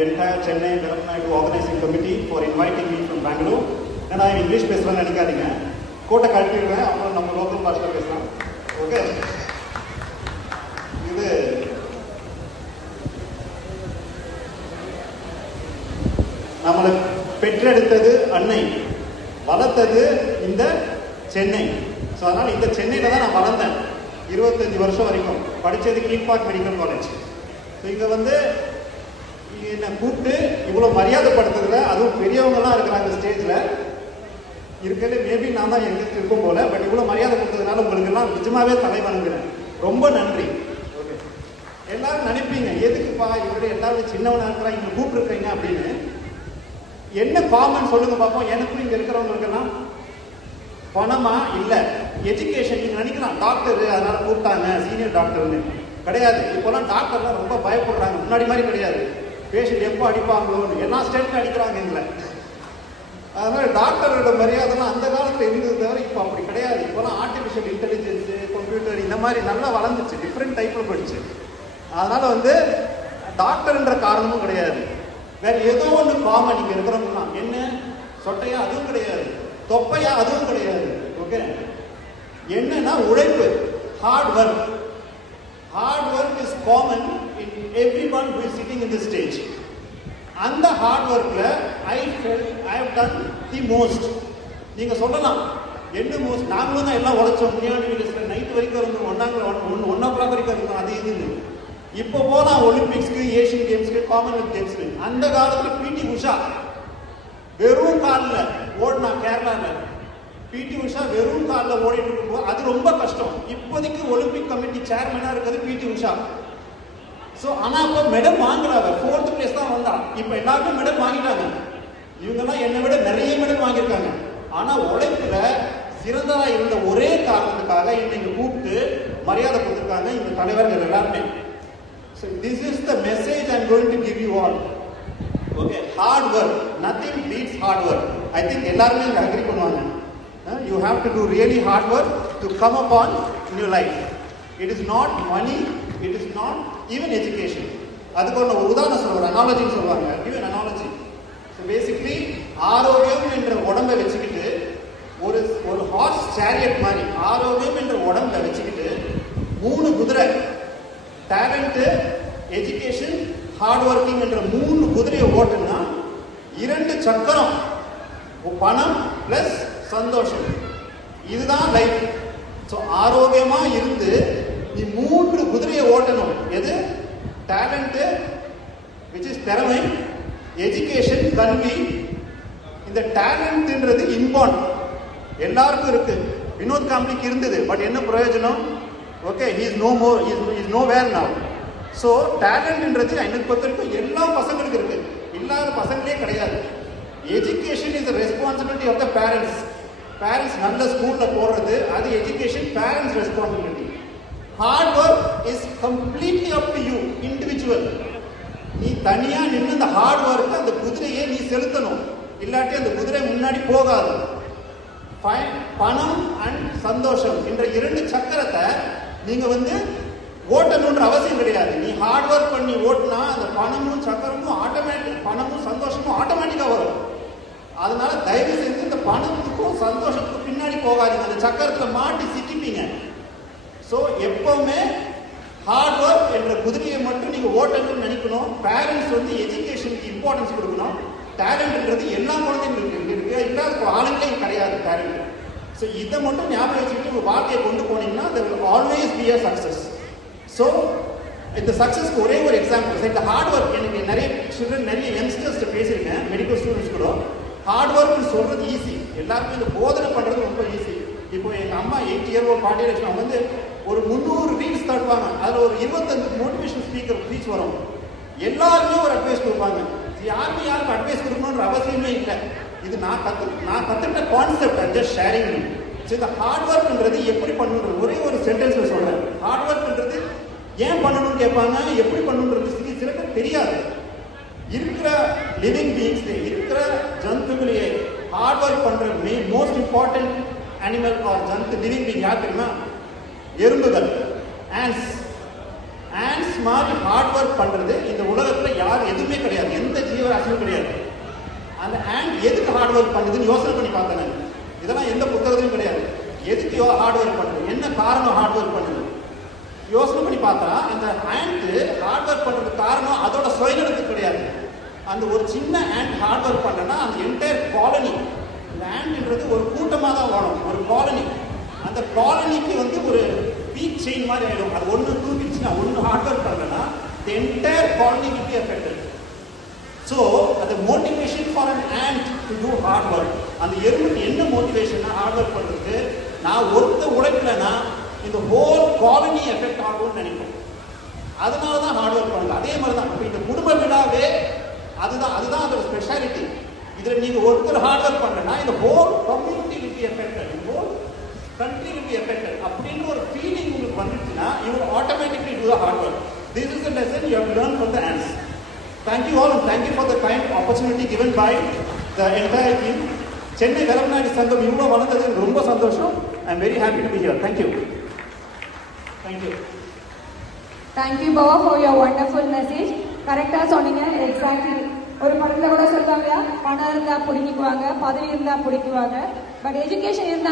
the entire Chennai Veeramma Naidu organizing committee for inviting me from Bangalore. And I am English பேசுறேன்னு நினைக்காதீங்க, கோட்டை கழட்டிடுறேன், அப்புறம் நம்ம local பாஷையில் பேசலாம். ஓகே, இது நம்மளை பெற்றெடுத்தது அன்னை, வளர்த்தது இந்த சென்னை. ஸோ அதனால் இந்த சென்னையில் தான் நான் வளர்ந்தேன் 25 வருஷம் வரைக்கும். படித்தது கீழ்பாக் மெடிக்கல் காலேஜ். ஸோ இங்கே வந்து என்னை கூப்பிட்டு இவ்வளோ மரியாதைப்படுத்துறதுல, அதுவும் பெரியவங்கலாம் இருக்கிறாங்க ஸ்டேஜில் இருக்கிறது, மேபி நான் தான் எங்களுக்கு இருக்கும் போல, பட் இவ்வளோ மரியாதை கொடுத்ததுனால உங்களுக்கெல்லாம் நிஜமாகவே தலை வணங்குறேன். ரொம்ப நன்றி. ஓகே, எல்லாரும் நினைப்பீங்க எதுக்குப்பா இவரோட எல்லாரும் சின்னவனாக இருக்கிறா இங்கே கூப்பிட்டுருக்கீங்க அப்படின்னு. என்ன காமன் சொல்லுங்க பார்ப்போம். எனக்கும் இங்கே இருக்கிறவங்களுக்கெல்லாம் பணமா இல்லை, எஜுகேஷன். நீங்கள் நினைக்கலாம் டாக்டரு அதனால கூப்பிட்டாங்க சீனியர் டாக்டர்னு. கிடையாது. இப்போலாம் டாக்டர்லாம் ரொம்ப பயப்படுறாங்க, முன்னாடி மாதிரி கிடையாது. பேஷண்ட் எப்போ அடிப்பாங்களோன்னு எல்லா ஸ்டேட்லையும் அடிக்கிறாங்க எங்களை. அதனால டாக்டரோட மரியாதைலாம் அந்த காலத்தில் இருந்தது தவிர இப்போ அப்படி கிடையாது. இப்போலாம் ஆர்டிஃபிஷியல் இன்டெலிஜென்ஸு, கம்ப்யூட்டர் இந்த மாதிரி நல்லா வளர்ந்துச்சு, டிஃப்ரெண்ட் டைப்பில் போயிடுச்சு. அதனால வந்து டாக்டர்ன்ற காரணமும் கிடையாது. வேற ஏதோ ஒன்று காமன் இங்கே இருக்கிறவங்கன்னா, என்ன சொட்டையா அதுவும் கிடையாது, தொப்பையா அதுவும் கிடையாது. ஓகே, என்னன்னா உழைப்பு, hard work. Hard work is common in everyone who is sitting in the stage. அந்த ஹார்ட் ஒர்க்ல I have done the most. நீங்க சொல்லலாம் என்ன மோஸ்ட், நாங்களும் தான் எல்லாம் உழைச்சோம். முன்னாடி நைட் வரைக்கும் இருந்தோம், 1 o'clock வரைக்கும் இருந்தோம். அது இதுன்னு இப்போ போலாம் ஒலிம்பிக்ஸ்க்கு, ஏஷியன் கேம்ஸ்க்கு, காமன்வெல்த் கேம்ஸ்க்கு. அந்த காலத்துல பிடி உஷா வெறும் காலில் ஓடினா கேரளாவில். பிடி உஷா வெறும் காலில் ஓடிட்டு இருக்கும்போது அது ரொம்ப கஷ்டம். இப்போதைக்கு ஒலிம்பிக் கமிட்டி சேர்மனாக இருக்கிறது பிடி உஷா. ஸோ ஆனால் இப்போ மெடல் வாங்குறாங்க, 4th place தான் வந்தா. இப்போ எல்லாருமே மெடல் வாங்கிட்டாங்க. இவங்கெல்லாம் என்னை விட நிறைய மெடல் வாங்கியிருக்காங்க. ஆனால் உழைப்புல சிறந்ததாக இருந்த ஒரே காரணத்துக்காக என்னை கூப்பிட்டு மரியாதை கொடுத்துருக்காங்க இந்த தலைவர்கள் எல்லாருமே. So this is the message I am going to give you all. Okay, hard work, nothing beats hard work. I think எல்லாருமே இங்கே அக்ரி பண்ணுவாங்க. You have to do really hard work to come up on in your life. It is not money, it is not even education. அதுக்கு ஒரு உதாரணம் சொல்லுவாங்க, அனாலஜின்னு சொல்லுவாங்க. Even analogy. So basically ஆரோக்கியம் என்ற உடம்பை வச்சுக்கிட்டு, ஒரு ஹார்ஸ் சேரியட் மாதிரி ஆரோக்கியம் என்ற உடம்பை வச்சுக்கிட்டு 3 குதிரை, டேலண்ட்டு, எஜுகேஷன், ஹார்ட் ஒர்க்கிங் என்ற 3 குதிரையை ஓட்டுனா 2 சக்கரம், பணம் பிளஸ் சந்தோஷம். இதுதான் லைஃப். ஸோ ஆரோக்கியமா இருந்து நீ 3 குதிரையை ஓட்டணும். எது? டேலண்ட்டு, விச் இஸ் திறமை, எஜுகேஷன் கல்வி. இந்த டேலண்ட்ன்றது இன்பார்ன், எல்லாருக்கும் இருக்கு. வினோத் காம்ப்ளிக்கு இருந்தது, பட் என்ன பிரயோஜனம்? Okay, he is no more, he is nowhere now. So டேலண்ட்ன்றது எனக்கு பொறுத்த வரைக்கும் எல்லா பசங்களுக்கு இருக்கு, இல்லாத பசங்களே கிடையாது. Education is the responsibility of the parents. Parents நல்ல ஸ்கூலில் போடுறது அது education, parents responsibility. Hard work is completely up to you, individual. நீ தனியாக நின்று அந்த ஹார்ட் ஒர்க்கு, அந்த குதிரையை நீ செலுத்தணும், இல்லாட்டி அந்த குதிரை முன்னாடி போகாது. பணம் அண்ட் சந்தோஷம் என்ற 2 சக்கரத்தை நீங்க வந்து ஓட்டணுன்ற அவசியம் கிடையாது. நீ ஹார்ட் ஒர்க் பண்ணி ஓட்டினா அந்த பணமும் சக்கரமும் ஆட்டோமேட்டிக், பணமும் சந்தோஷமும் ஆட்டோமேட்டிக்கா வரும். அதனால தயவு செஞ்சு இந்த பணத்துக்கும் சந்தோஷத்துக்கும் பின்னாடி போகாதீங்க, அந்த சக்கரத்தில் மாட்டி சிக்கிப்பீங்க. ஸோ எப்பவுமே ஹார்ட் ஒர்க் என்ற குதிரையை மட்டும் நீங்க ஓட்டணும்னு நினைக்கணும். பேரண்ட்ஸ் வந்து எஜுகேஷனுக்கு இம்பார்ட்டன்ஸ் கொடுக்கணும். டேலண்ட்ன்றது எல்லா குழந்தைங்களுக்கு இருக்கு, இல்லாத ஆளுங்களையும் கிடையாது டேலண்ட். ஸோ இதை மட்டும் ஞாபகம் வச்சுக்கிட்டு ஒரு வாழ்க்கையை கொண்டு போனீங்கன்னா there will always be a success. So இந்த சக்ஸஸ்க்கு ஒரே ஒரு எக்ஸாம்பிள், இந்த ஹார்ட் ஒர்க். எனக்கு நிறைய சில்ட்ரன், நிறைய யங்ஸ்டர்ஸ்ட்டு பேசியிருக்கேன், மெடிக்கல் ஸ்டூடெண்ட்ஸ் கூட. ஹார்ட் ஒர்க்னு சொல்றது ஈஸி, எல்லாருக்கும் இந்த போதனை பண்றது ரொம்ப ஈஸி. இப்போ எங்க அம்மா 8 year old பாட்டியேஷன், அவங்க வந்து ஒரு 300 ரீல்ஸ் தட்டுவாங்க, அதில் ஒரு 25 மோட்டிவேஷன் ஸ்பீக்கர் ஸ்பீச் வரும். எல்லாருமே ஒரு அட்வைஸ் கொடுப்பாங்க. யாருக்கும் அட்வைஸ் கொடுக்கணுன்ற அவசியமே இல்லை. இது நான் கத்துக்கிட்ட கான்செப்ட், ஜஸ்ட் ஷேரிங். ஸோ இந்த ஹார்ட் ஒர்க்ன்றது எப்படி பண்ணணும், ஒரே ஒரு சென்டென்ஸ்ல சொல்றேன். ஹார்ட் ஒர்க்ன்றது ஏன் பண்ணணும்னு கேட்பாங்க, எப்படி பண்ணணுன்றது சில பேர் தெரியாது. இருக்கிற லிவிங் பீயிங்ஸ், இருக்கிற ஜந்துவிலேயே ஹார்ட் ஒர்க் பண்ற மோஸ்ட் இம்பார்ட்டன்ட் அனிமல் ஆர் ஜந்து லிவிங் பீயிங் யார் தெரியுமா? எறும்புகள், ஆண்ட்ஸ். ஆண்ட்ஸ் மாதிரி ஹார்ட் ஒர்க் பண்றது இந்த உலகத்துல யாரும் எதுவுமே கிடையாது. எந்த அவசியம் கிடையாது. அந்த ant எதுக்கு ஹார்ட் ஒர்க் பண்ணுதுன்னு யோசனை பண்ணி பார்த்தேன் நான். இதெல்லாம் எந்த புத்தகத்திலும் கிடையாது. எதுக்கு ஹார்ட் ஒர்க் பண்ணுது, என்ன காரணம் ஹார்ட் ஒர்க் பண்ணுது யோசனை பண்ணி பார்த்தா, அந்த ant ஹார்ட் ஒர்க் பண்றதுக்கு காரணம் அதோட சுயநலத்துக்கு கிடையாது. அந்த ஒரு சின்ன ant ஹார்ட் ஒர்க் பண்ணனா அந்த என்டையர் காலனி, இந்த ஆண்ட்ன்றது ஒரு கூட்டமாக தான் வாழும், ஒரு காலனி. அந்த காலனிக்கு வந்து ஒரு வீக் செயின் மாதிரி ஆயிடும். அது ஒன்று தூக்கிடுச்சுன்னா, ஒன்று ஹார்ட் ஒர்க் பண்ணலன்னா the entire colony will be affected. So the motivation for an ant to do hard work, அந்த எறும்புக்கு என்ன மோட்டிவேஷன்னா ஹார்ட் ஒர்க் பண்றதுக்கு, நான் ஒருத்த உழைக்கலன்னா இந்த ஹோல் காலனி எஃபெக்ட் ஆகும்னு நினைப்போம். அதனால தான் ஹார்ட் ஒர்க் பண்ணுது. அதே மாதிரி தான் இப்போ இந்த குடும்ப விழாவே அதுதான் அதோட ஸ்பெஷாலிட்டி. இதில் நீங்கள் ஒருத்தர் ஹார்ட் ஒர்க் பண்ணலன்னா இந்த whole community will be affected, இந்த whole country will be affected அப்படின்ற ஒரு ஃபீலிங் உங்களுக்கு வந்துச்சுன்னா you will automatically do the hard work. This is a lesson you have to learn from the ants. Thank you all and thank you for the kind opportunity given by the entire team. Chennai விரமநாடி சங்கம் இவ்வளோ வளர்ந்தது ரொம்ப சந்தோஷம். I am very happy to be here. Thank you. Thank you. Thank you Baba for your wonderful message. கரெக்டாக சொன்னீங்க. Exactly ஒரு படத்தில் கூட சொல்லுவாங்க, பணம் இருந்தால் பிடிக்குவாங்க, பதவி இருந்தால் பிடிக்குவாங்க, பட் எஜுகேஷன் இருந்தால்